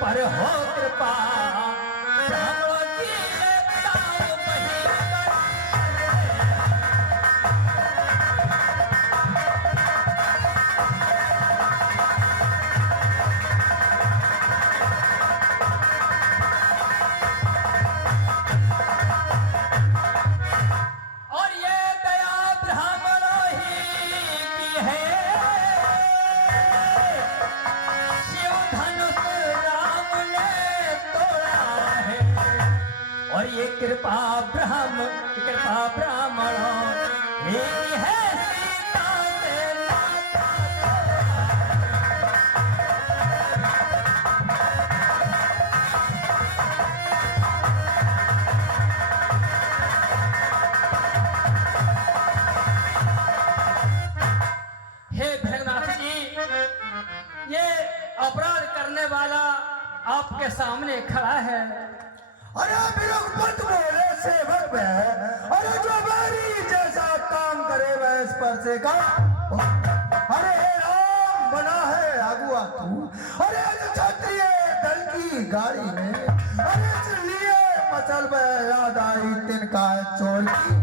पर हो कृपा कृपा ब्राह्मणों ही है सीता से नाता। हे भैरवनाथ जी, ये अपराध करने वाला आपके सामने खड़ा है। अरे मत बोले सेवक है, अरे जो बैरी जैसा काम करे वह स्पर्श का। अरे हे राम बना है अगुआ तू, अरे क्षत्रिय दल की गाड़ी में, अरे इसलिए मचल में याद आई तिनका चोर की।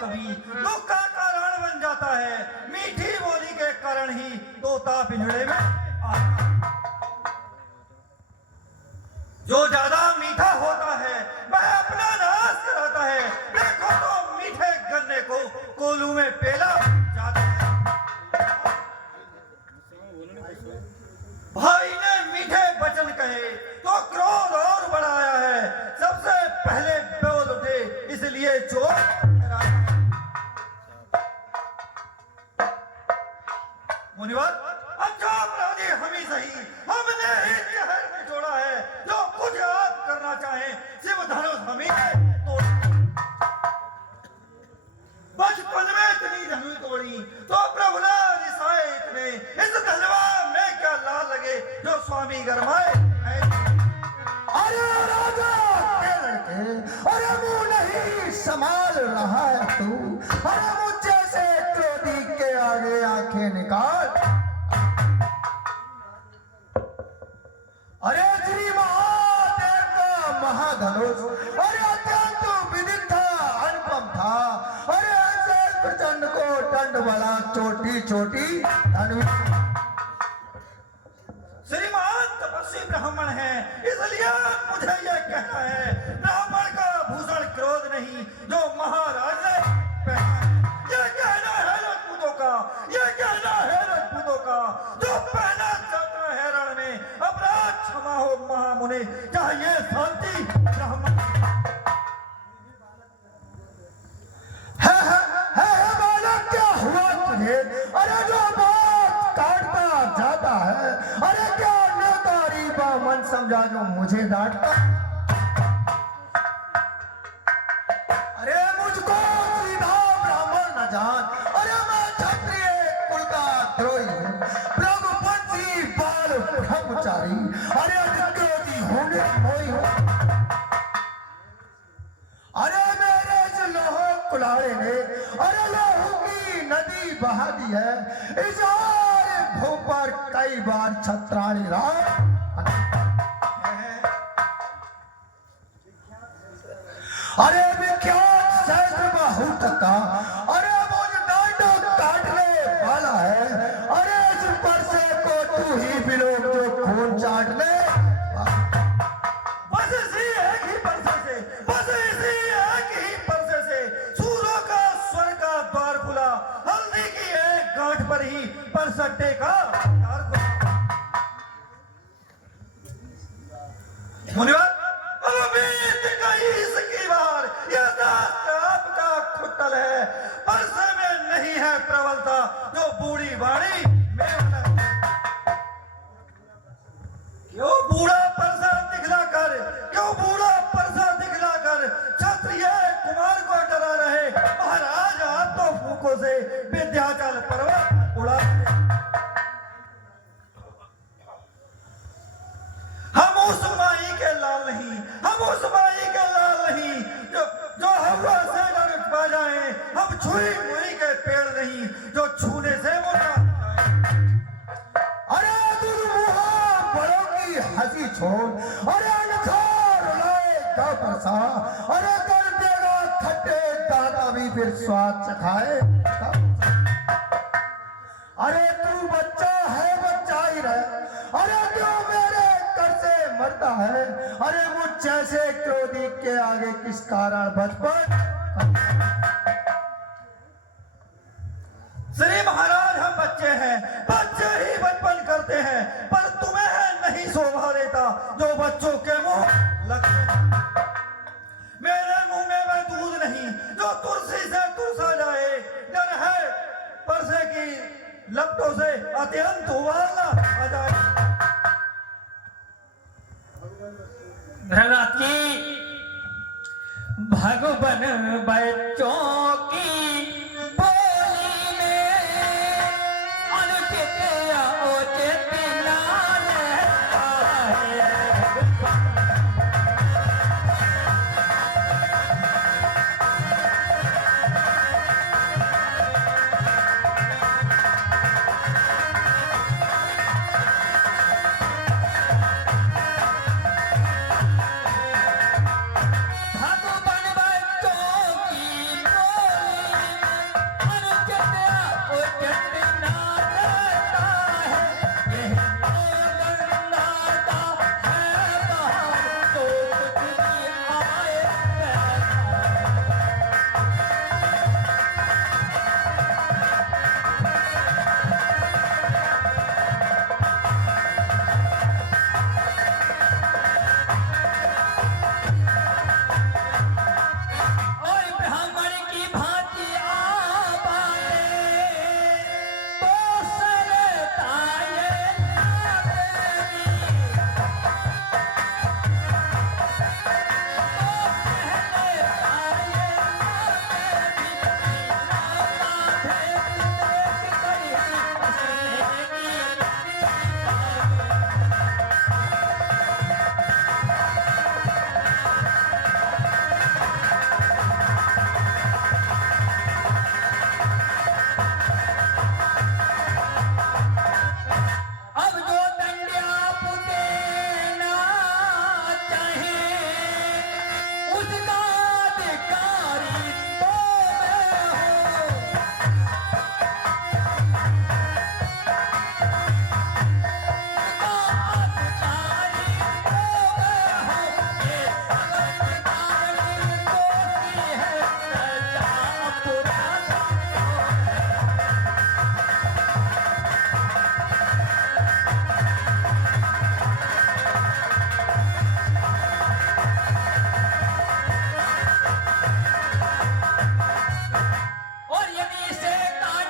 दुख का कारण बन जाता है, मीठी बोली के कारण ही तोता पिंजड़े में जो ज्यादा मीठा होता है वह अपना नाश कराता है। देखो तो मीठे गन्ने को कोलू में पेला जाता है। भाई ने मीठे वचन कहे तो क्रोध और बढ़ाया है। सबसे पहले बोल उठे इसलिए चोर मुनिवर, अच्छा अपराधी हम ही सही, हमने ही शहर में छोड़ा है। जो कुछ आप करना चाहें शिव धनुष हम ही तोड़। बचपन में इतनी धनुष तोड़ी तो प्रभु ना रिसाए इतने, इस धनवा में क्या ला लगे जो स्वामी गरमाए। अरे राजा अरे मुंह नहीं संभाल रहा है तू, अरे मुझे से क्रोधी के आगे आंखें निकाल। अरे श्री महादेव का महाधनुष अरे अत्यंत विदित था, अनुपम था। अरे ऐसे प्रचंड को दंड वाला छोटी छोटी श्रीमान तपस्वी ब्राह्मण है, इसलिए मुझे यह कहना है, ब्राह्मण का भूषण क्रोध नहीं जो महाराज ने पहना है। यह कहना है राजपूतों का, यह कहना है राजपूतों का, जो पहना चाहता है रण में अपराध क्षमा हो महामुनि, चाहिए शांति ब्राह्मण। है बालक क्या हुआ तुझे? अरे जो बात काटता जाता है, अरे क्या नकारी बामन समझा जो मुझे डांटता। अरे मुझको सीधा ब्राह्मण न जान, अरे मैं क्षत्रिय कुल का द्रोही हूँ, रघुवंशी बाल ब्रह्मचारी, अरे अधिक्रोधी होने मोही हूँ। अरे मेरे इस लोहो कुलाड़े ने अरे लोहू की नदी बहा दी है। इस भू पर कई बार छत्राणी राम। अरे विख्यात सहस्त्र बाहुत का अरे मुझ डांडो काटने वाला है। अरे इस परसे को तू ही बिलो जो खून चाट ले। बस इसी एक ही परसे से, बस इसी एक ही परसे से सूरों का स्वर का द्वार खुला। हल्दी की एक गांठ पर ही परसट्टे का द्वार खुला। मुनिवर, अब बीत गई इसकी बार, यह दास आपका खुट्टल है। हम उस माई के लाल नहीं जो जो हवा से न रुक पा जाए, हम छुई मुई के पेड़ नहीं जो छूने से मुर्दा। अरे दुर्मुहा बड़ों की हंसी छोड़, अरे अनखार लाए का परसा, अरे कर देगा खट्टे दादा भी फिर स्वाद चखाए। अरे तू बच्चा है, बच्चा ही रहे, अरे क्यों मेरे कर से मरता है, अरे मुझ जैसे क्रोधी के आगे किस कारण बचपन। श्री महाराज हम बच्चे हैं, बच्चे ही बचपन करते हैं, पर तुम्हें नहीं शोभा देता जो बच्चों के मुंह लगते हैं। मेरे मुंह में वह दूध नहीं जो तुलसी से तुलसा जाए, डर है परसे की लपटों से अत्यंत उबालना आ जाए। धननाथ की भगवन बच्चों की बोली में अनुचित या उचित ना रहता है। भगवन बच्चों की बोली में अनुचित या उचित ना रहता है। यह गंगाता है बाहर तो कुछ भी आए पैसा। और ब्राह्मण की भांति आबादे तो सरता ये लावेरी। तो सहलेता ये लावेरी। अब जो दंडिया पुते ना चाहे उसका अधिकारी तो मैं हूँ। उसका अधिकारी तो मैं हूँ। ये समझदार निर्दोषी है, सजा अपराध और यदि इसे काट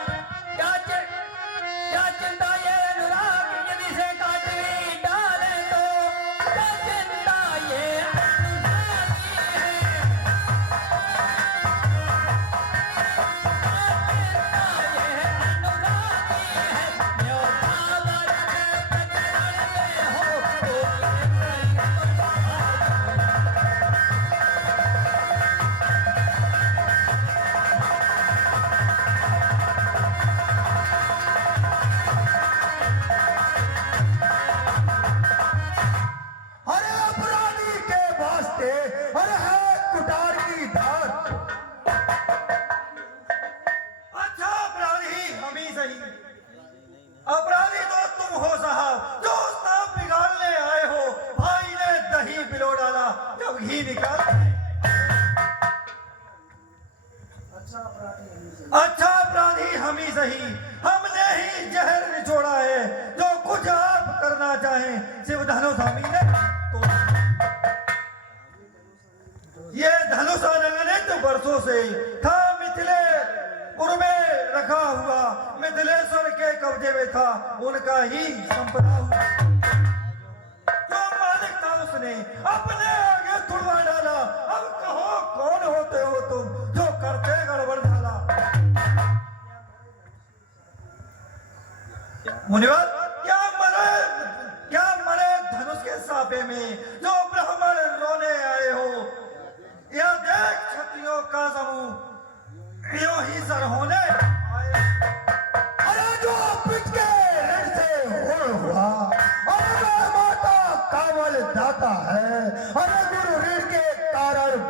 क्या चिंता ये अनुराग, यदि इसे काट भी डाले तो क्या चिंता ये अनुरागी है। क्या चिंता ये अनुरागी है। यो भावर है प्रकरण में हो तो ये अरे अपराधी के वास्ते, अरे है कुटार की धार। अच्छा अपराधी हम ही सही, अपराधी तो तुम हो साहब जो सांप बिगाड़ने आए हो। भाई ने दही पिलो डाला जब घी निकाल। अच्छा अपराधी हम ही सही, हमने ही जहर निचोड़ा है जो कुछ आप करना चाहें शिव धनुषामी ने तो। ये धनुषा अनेक वर्षों से था मिथिलेपुर में रखा हुआ, मिथिलेश्वर के कब्जे में था, उनका ही संपदा हुआ। जो मालिक था उसने अपने आगे तुड़वा डाला। अब कहो कौन होते हो तुम जो करते गड़बड़ डाला। मुनिवर क्या मरे धनुष के सापे में जो ब्राह्मण रोने आए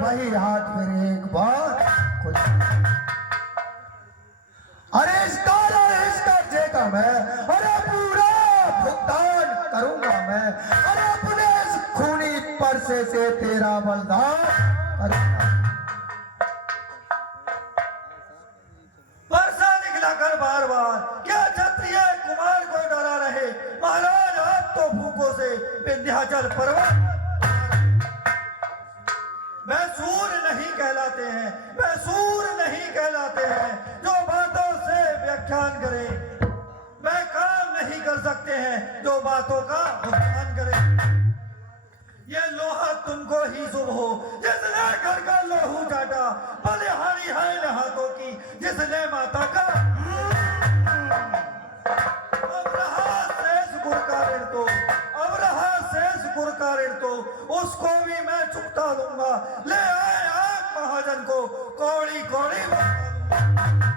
वही हाथ फिर एक बार खुल। अरे इसका कर्जे मैं अरे पूरा भुगतान करूंगा मैं। अरे अपने इस खूनी परसे से तेरा बलिदान करूंगा। परसा दिखलाकर बार बार क्या क्षत्रिय कुमार को डरा रहे। महाराज आप तो भूखों से विंध्याचल पर्वत मैसूर नहीं कहलाते हैं, मैसूर नहीं कहलाते हैं। जो बातों से व्याख्यान करें वह काम नहीं कर सकते हैं जो बातों का भुगतान करें। ये लोहा तुमको ही शुभ हो जिसने घर का लोहू चाटा, बलिहारी है न हाथों की जिसने माता का। अब रहा शेष गुर का ऋण तो, अब रहा शेष गुर का ऋण तो उसको भी मैं चुकता दूंगा। ले आए आप महाजन को कौड़ी कौड़ी बता दूंगा।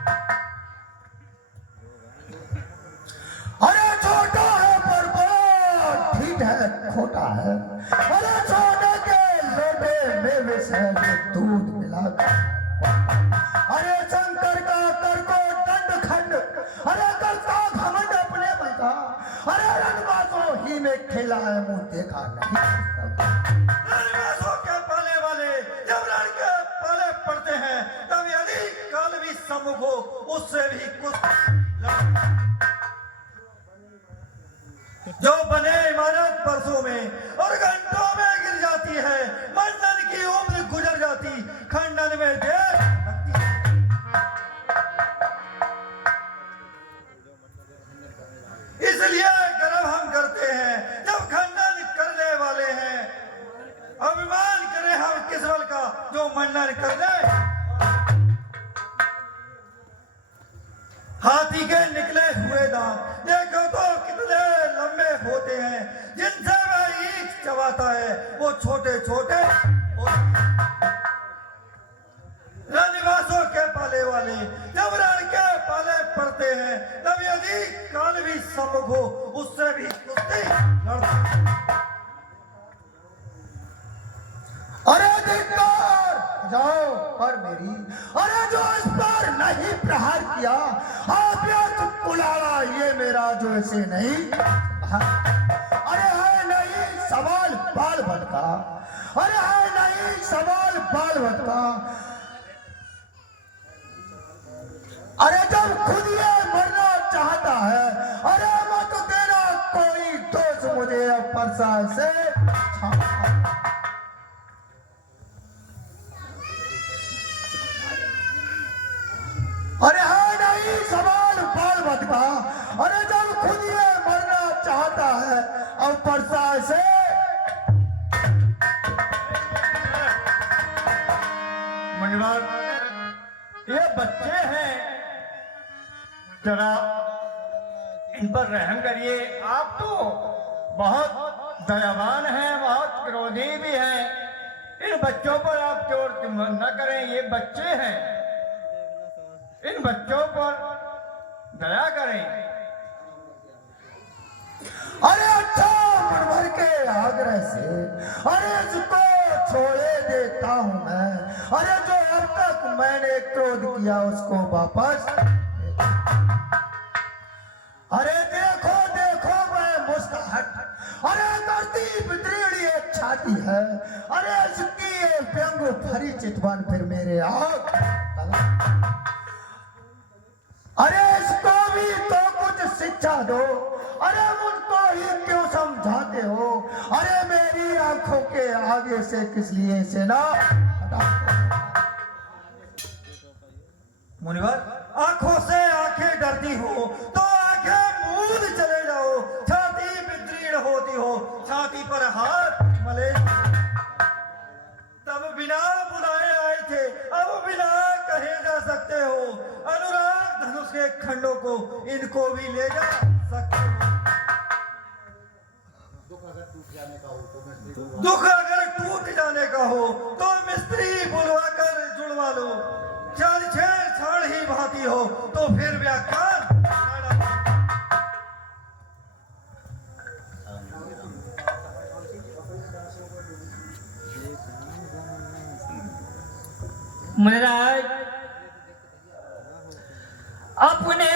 अरे छोटा है पर बड़ा ठीक है खोटा है। अरे सोने के लोटे में विष है जो दूध मिलाकर। अरे शंकर का कर को दंड खंड, अरे करता घमंड अपने बल का। अरे रणबासों ही में खेला है मुंह देखा नहीं। रणबासों के पाले वाले जब रण के पाले पड़ते हैं तब यदि काल भी सम्मुख हो उससे भी कुछ जो बने इमारत परसों में और घंटों में गिर जाती है। मंडन की उम्र गुजर जाती खंडन में देर लगती है। इसलिए गर्व हम करते हैं जब खंडन करने वाले हैं। अभिमान करें हम किस बल का जो मंडन कर दे। हाथी के निकले हुए दांत देखो तो कितने लंबे होते हैं। जिनसे वह ईंट चबाता है वो छोटे छोटे रणनिवासों के पाले वाले जब रण के पाले पड़ते हैं तब यदि काल भी सम्मुख हो उससे भी कुश्ती लड़ते। अरे धिक्कार जाओ पर मेरी, अरे जो इस पर नहीं प्रहार किया आप कुलाड़ा ये मेरा जो इसे नहीं। अरे है नहीं सवाल बाल भटका, अरे है नहीं सवाल बाल भटका। अरे जब खुद ये मरना चाहता है अरे मत देना कोई दोष मुझे परसा से। अरे हाँ नहीं सवाल बाल भटका। अरे जब खुद ये मरना चाहता है अब परसा से। मुनिवर ये बच्चे हैं, जरा इन पर रहम करिए। आप तो बहुत दयावान हैं, बहुत क्रोधी भी हैं। इन बच्चों पर आप चोट न करें, ये बच्चे हैं। इन बच्चों पर दया करें। अरे अच्छा मन भर के आग्रह से अरे इसको छोड़े देता हूं मैं। अरे जो अब तक मैंने क्रोध किया उसको वापस। अरे देखो देखो मैं मुस्कुराहट, अरे करती बिदरीड़ी एक छाती है। अरे इसकी ये व्यंग भरी चितवन फिर मेरे आग। अरे इसको भी तो कुछ शिक्षा दो। अरे मुझको ही क्यों समझाते हो। अरे मेरी आंखों के आगे से किस लिए से ना। मुनिवर आंखों से आंखें डरती हो तो आंखें मूंद चले जाओ। छाती विदीर्ण होती हो छाती पर हाथ मले। तब बिना बुलाए आए थे अब बिना कहे जा सकते हो। अनुराग धनुष के खंडों को इनको भी ले जा सकते हो। दुख अगर टूट जाने का हो तो मिस्त्री बुलवा कर जुड़वा लो। चल छेड़छाड़ ही भाती हो तो फिर व्याख्यान। महाराज अपने